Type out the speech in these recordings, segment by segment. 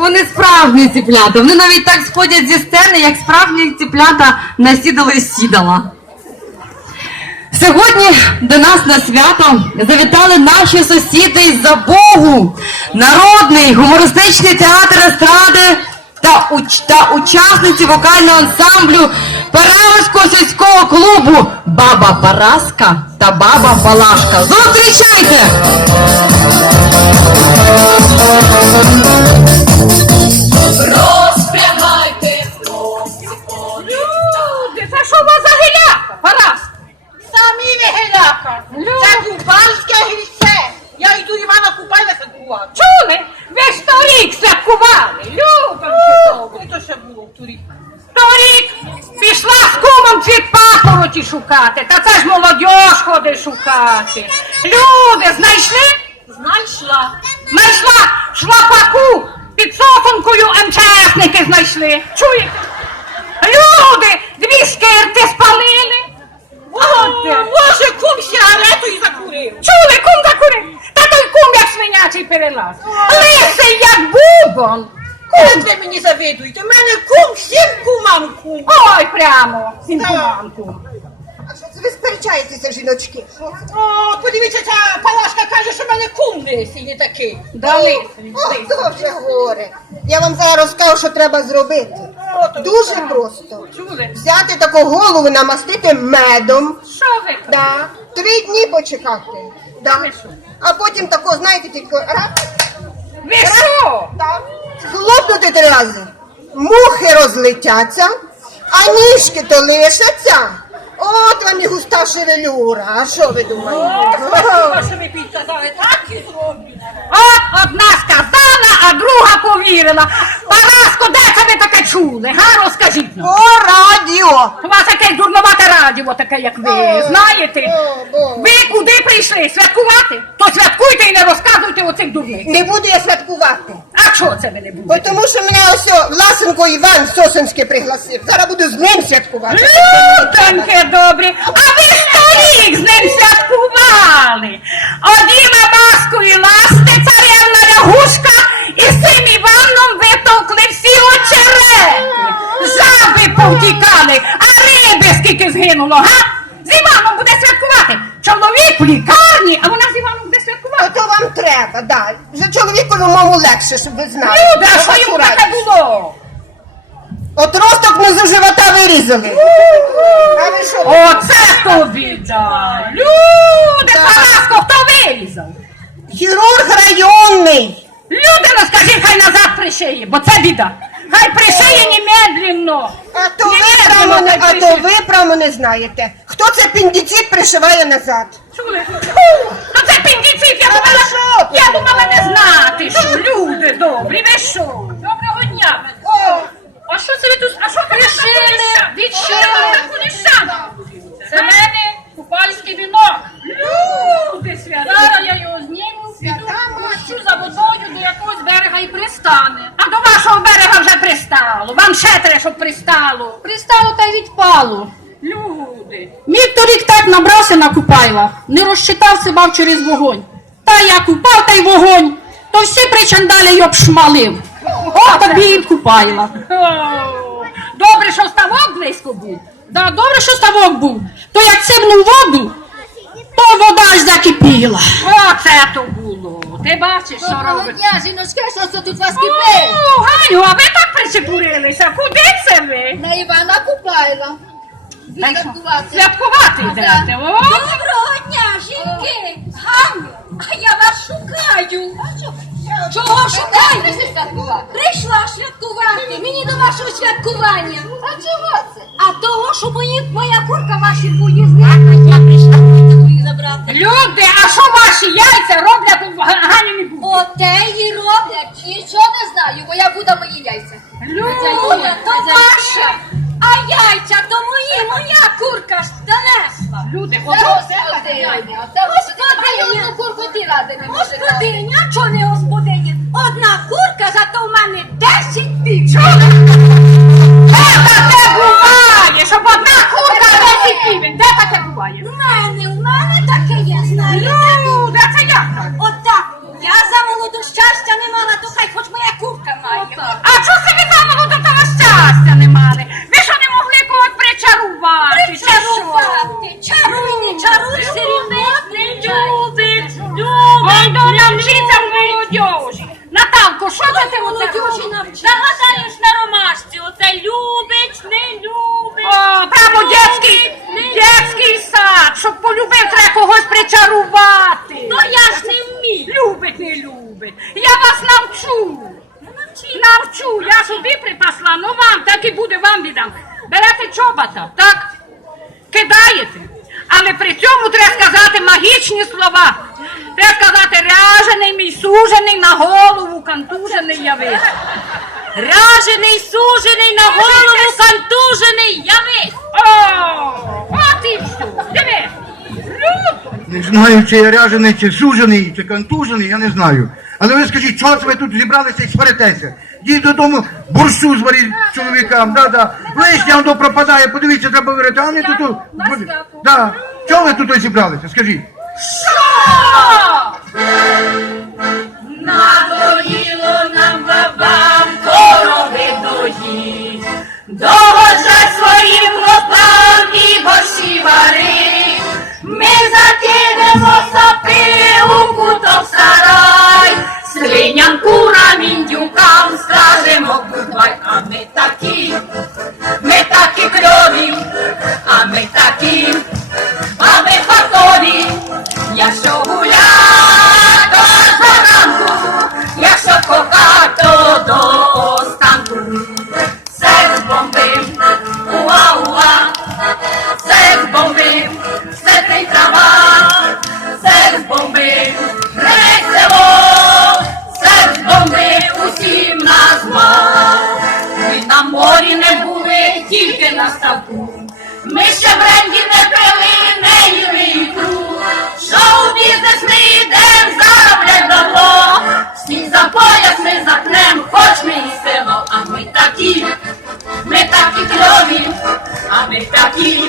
Вони справжні ціплята. Вони навіть так сходять зі сцени, як справжні ціплята насідали сідала. Сьогодні до нас на свято завітали наші сусіди із-за Богу, народний гумористичний театр естради та, уч- та учасниці вокального ансамблю Парамського сільського клубу Баба Параска та Баба Балашка. Зустрічайте! Розпрягайте хлопці. Люди, це що у вас за геляка, Парас? Самі не геляка. Це кубанське гільце. Я йду Івана Купайла святкувати. Чули? Ви ж торік святкували, любимо. І то ще було турі. Торік пішла з кумом цвіт папороті шукати, та це ж молодь ходить шукати. Люди, знайшли? Знайшла. Знайшла шлапаку під сосункою МЧСники знайшли. Чуєте? Люди, дві шкирти спалили. От де. Боже, кум сигарету і закурив. Чули, кум закурив? Та той кум як свинячий перелаз. Лисий як бубон. Як ви мені завидуєте? У мене кум, всім кумам кум. Ой, прямо. Всім кумам кум. А що це ви сперечаєтеся, жіночки? О, подивіться, ця палашка каже, що в мене кум лисий такий. Да лисий. О, хто вже говорить? Я вам зараз розкажу, що треба зробити. Дуже просто. Чули? Взяти таку голову, намастити медом, Що ви? да, три дні почекати. Да. А потім тако, знаєте, тільки раз, Ви що? да, хлопнути три рази. Мухи розлетяться, а ніжки то лишаться. От вам і густа шевелюра. А що ви думаєте? Спасибо, що ви підказали, так і зроблю. От одна сказала, а друга повірила. Параско, де це ви таке чули? Га, розкажіть нам. По радіо. У вас якесь дурновате радіо, таке, як ви, знаєте? О. Ви куди прийшли? Святкувати? То святкуйте і не розказуйте оцих дурниць. Не буду я святкувати. А чого це ви не Бо будете? тому що мене ось о, Власенко Іван Сосинський пригласив. Зараз буду з ним святкувати. Людоньки добрі, а ви сторік з ним святкували. Оділа повтікали, а риби скільки згинуло, га? З Іваном буде святкувати. Чоловік в лікарні, а вона з Іваном буде святкувати. Ото вам треба, да. Вже чоловікові мову легше, щоб ви знали. Люди, а що йому таке було? От росток внизу живота вирізали. А ви що? Оце тобі да. Люди. Параско, хто вирізав? Хірург районний. Люди, скажи, хай назад пришиє, бо це біда. Хай пришиє немедленно. А то ви Немедленно прямо не, а то ви прямо не знаєте. Хто це пендицит пришиває назад? Чули? Фу, Ну це пендицит, я думала, я думала не знати, що люди добрі, ви що? Доброго дня. О, А що це ви тут? А що пришили? Відшили? Це мене купальський вінок. Люди святі. Зараз я його зніму, піду, пущу за водою до якогось берега і пристане. А до вашого берега вже пристало. Вам ще треба, щоб пристало. Пристало та й відпало. Люди. Мій торік так набрався на купайлах, не розчитав себе через вогонь. Та я купав та й вогонь, то всі причандалі й обшмалив. О, тобі і купайла. Добре, що ставок близько був. Да, добре, що ставок був. То як цибнув воду, то вода аж закипіла. Оце то. Ти бачиш, що Доброго робить. дня, жіночки, що це тут вас кипить? О, Ганю, а ви так причепурилися? Куди це ви? На Івана Купайла. Та й що, Відсвяткувати. Святкувати йдете. О, Доброго дня, жінки! Ганю, а я вас шукаю. Чого шукаю? Прийшла святкувати. Мені до вашого святкування. А чого це? А того, що мої, моя курка ваші поїздила. Я прийшла її. Люди, а що ваші яйця роблять у Гані не буде? Оте й роблять. Нічого не знаю, бо я буду мої яйця. Люда, то ваша. А яйця то мої, моя курка ж донесла. Люди, господиня. Курку ти ради не може Господиня, чого не господиня? Одна курка, зато в мене десять тисяч. Де таке буває, щоб одна курка десять півень? Де таке буває? Що, що це ти оце? Навчи. Нагадаєш на ромашці, оце любить, не любить. О, прямо дітський, дітський сад, щоб полюбив, треба когось причарувати. Ну я ж не вмію. Любить, не любить. Я вас навчу. Навчу, я собі припасла, ну вам, так і буде, вам віддам. Берете чобота, так? Кидаєте. Але при цьому треба сказати магічні слова. Треба сказати ряжений мій сужений на голову, контужений явись. Ряжений, сужений, на голову контужений, явись. О, от і все. Диви. Люто. Не знаю, чи я ряжений, чи сужений, чи контужений, я не знаю. Але ви скажіть, чого це ви тут зібралися і сваритеся? Діть додому борщу зваріть чоловікам, да, да. Лишня воно пропадає, подивіться, треба вирити, а не тут. тут. Да. Чого ви тут зібралися? Скажіть. Що? Надоїло нам бабам гудбай, а ми Ми ще бренді не пили, не їли ікру. Шоу бізнес ми йдем, зароблять добро. Всі за пояс ми запнем, хоч ми і село, а ми такі, ми такі кльові, а ми такі,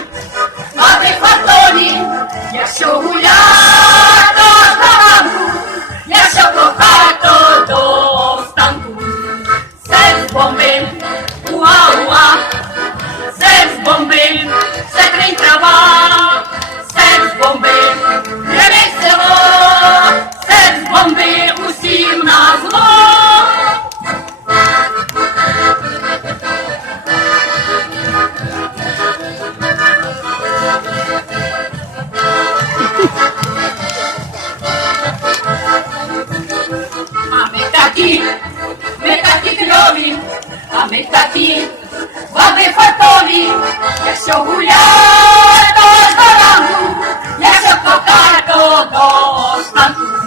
такі, баби фартові, якщо гуляти, то до ранку, якщо кохать, то до останку.